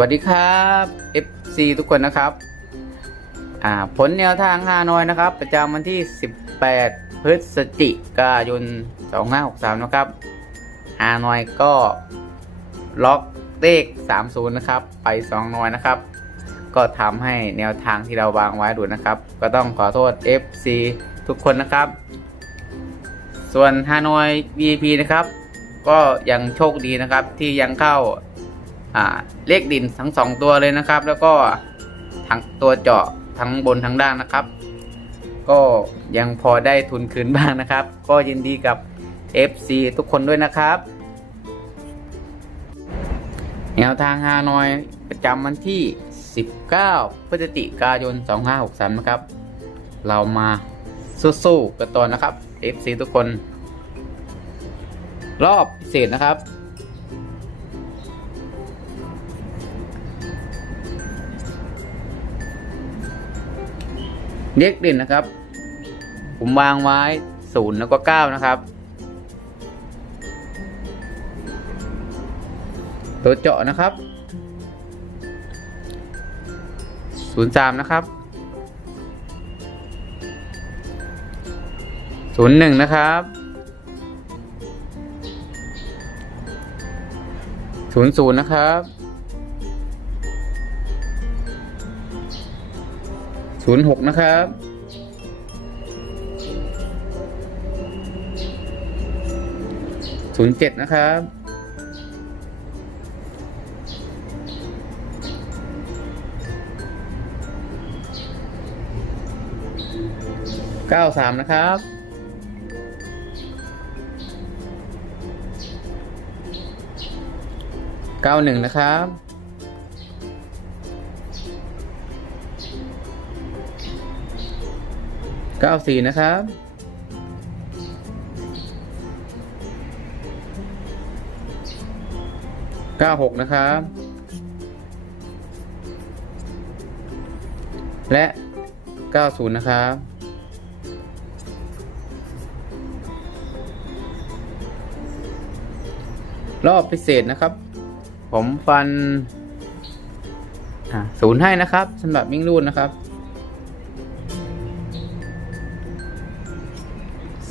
วัสดีครับ FC ทุกคนนะครับ อ่า ผลแนวทางฮานอยนะครับ ประจำวันที่ 18 พฤศจิกายน 2563 นะครับฮานอยก็ล็อกเลข30 นะครับ ไป 2 น้อยนะครับ ก็ทำให้แนวทางที่เราวางไว้ดูนะครับ ก็ต้องขอโทษ FC ทุกคนนะครับ ส่วนฮานอย VIP นะครับ ก็ยังโชคดีนะครับที่ยังเข้า เลขดินทั้งสองตัวเลยนะครับ แล้วก็ทั้งตัวเจาะทั้งบนทั้งล่างนะครับ ก็ยังพอได้ทุนคืนบ้างนะครับ ก็ยินดีกับ FC ทุกคนด้วยนะครับแนวทางฮานอยประจำวันที่ 19 พฤศจิกายน 2563 นะครับ เรามาสู้ๆกันต่อนะครับ FC ทุกคน รอบพิเศษนะครับ เลขเด่นนะครับ ผมวางไว้ศูนย์แล้วก็เก้านะครับ ตัวเจาะนะครับศูนย์สามนะครับศูนย์หนึ่งนะครับศูนย์ศูนย์นะครับ ศูนย์หกนะครับ ศูนย์เจ็ดนะครับ เก้าสามนะครับเก้าหนึ่งนะครับ เก้าสี่นะครับ เก้าหกนะครับ และ เก้าศูนย์นะครับรอบพิเศษนะครับ ผมฟันศูนย์ให้นะครับสำหรับวิ่งรูดนะครับ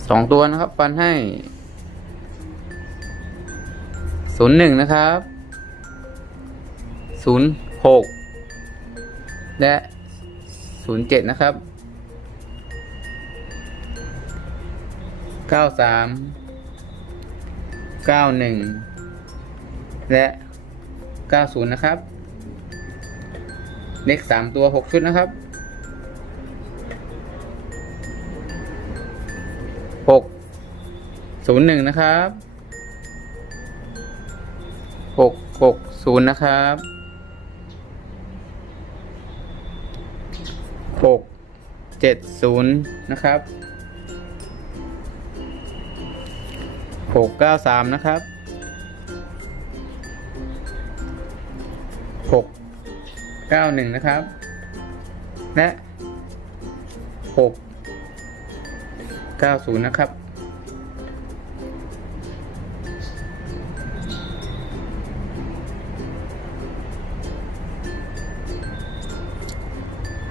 สองตัวนะครับ ฟันให้ศูนย์หนึ่งนะครับศูนย์หกและศูนย์เจ็ดนะครับเก้าสามเก้าหนึ่งและเก้าศูนย์นะครับ เลขสามตัวหกชุดนะครับ ศูนย์หนึ่งนะครับหกหกศูนย์นะครับหกเจ็ดศูนย์นะครับหกเก้าสามนะครับหกเก้าหนึ่งนะครับ และหกเก้าศูนย์นะครับ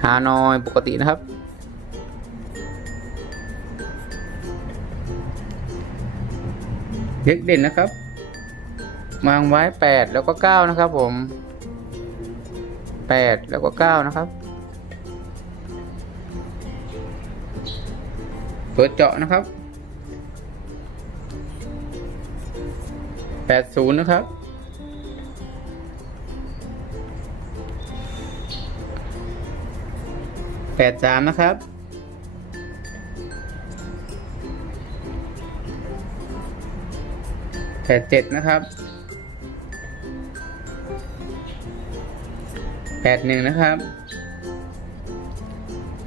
ฮานอยปกตินะครับ เล็กเด่นนะครับ วางไว้แปดแล้วก็เก้านะครับผมแปดแล้วก็เก้านะครับตัวเจาะนะครับแปดศูนย์นะครับ แปดสามนะครับ แปดเจ็ดนะครับ แปดหนึ่งนะครับ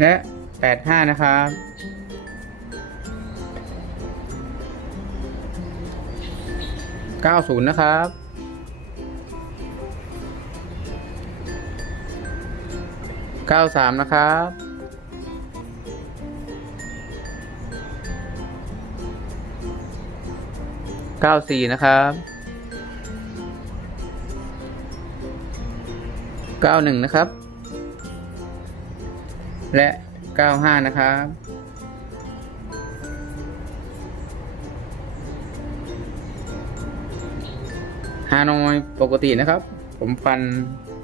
และแปดห้านะครับ เก้าศูนย์นะครับ เก้าสามนะครับเก้าสี่นะครับเก้าหนึ่งนะครับ และเก้าห้านะครับฮานอยปกตินะครับ ผมฟัน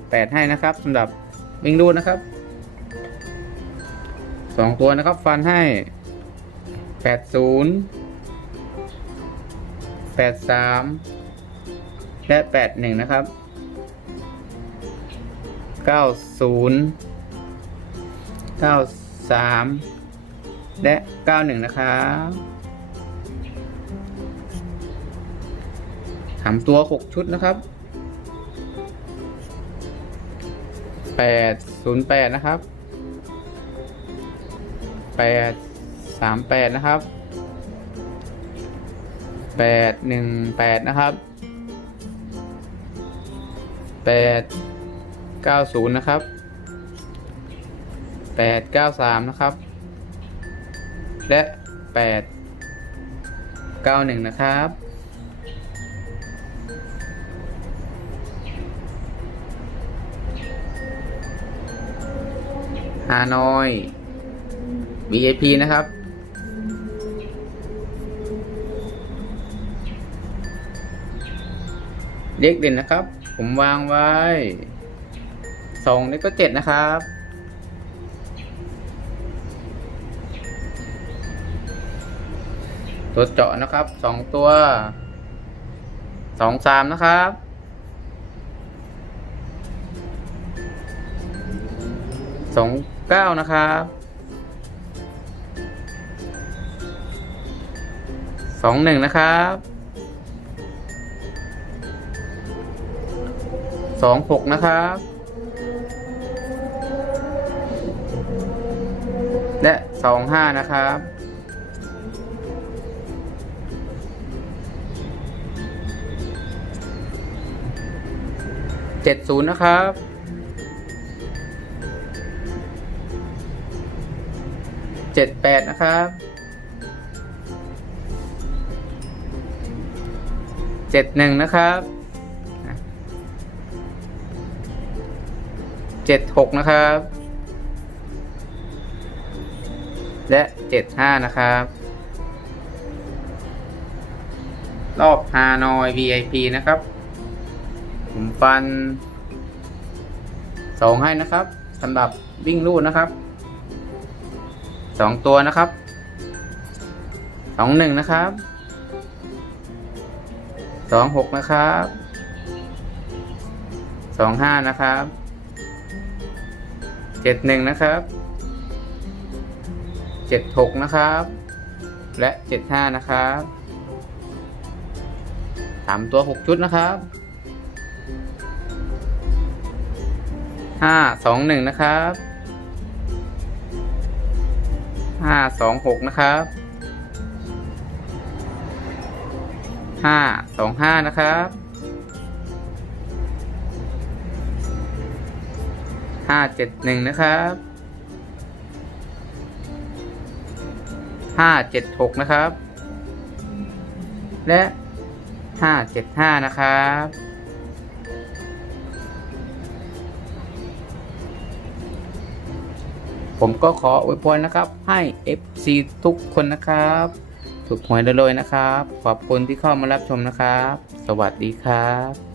แปดให้นะครับสำหรับวิ่งรูดนะครับ สองตัวนะครับ ฟันให้แปดศูนย์แปดสามและแปดหนึ่งนะครับเก้าศูนย์เก้าสามและเก้าหนึ่งนะครับถามตัวหกชุดนะครับแปดศูนย์แปดนะครับ แปดสามแปดนะครับแปดหนึ่งแปดนะครับแปดเก้าศูนย์นะครับแปดเก้าสามนะครับ และแปดเก้าหนึ่งนะครับฮานอย VIP นะครับ เลขเด่นนะครับ ผมวางไว้สองนี่ก็เจ็ดนะครับ ตัวเจาะนะครับสองตัวสองสามนะครับสองเก้านะครับ สองหนึ่งนะครับสองหกนะครับ และสองห้านะครับเจ็ดศูนย์นะครับเจ็ดแปดนะครับ เจ็ดหนึ่งนะครับเจ็ดหกนะครับ และเจ็ดห้านะครับ รอบฮานอย VIP นะครับ ผมฟันสองให้นะครับสำหรับวิ่งลูดนะครับสองตัวนะครับสองหนึ่งนะครับ สองหกนะครับสองห้านะครับเจ็ดหนึ่งนะครับเจ็ดหกนะครับ และเจ็ดห้านะครับสามตัวหกชุดนะครับห้าสองหนึ่งนะครับห้าสองหกนะครับ ห้าสองห้านะครับห้าเจ็ดหนึ่งนะครับห้าเจ็ดหกนะครับ และห้าเจ็ดห้านะครับผมก็ขออวยพรนะครับ ให้ FC ทุกคนนะครับ ถูกหวยเลยๆนะครับ ขอบคุณที่เข้ามารับชมนะครับ สวัสดีครับ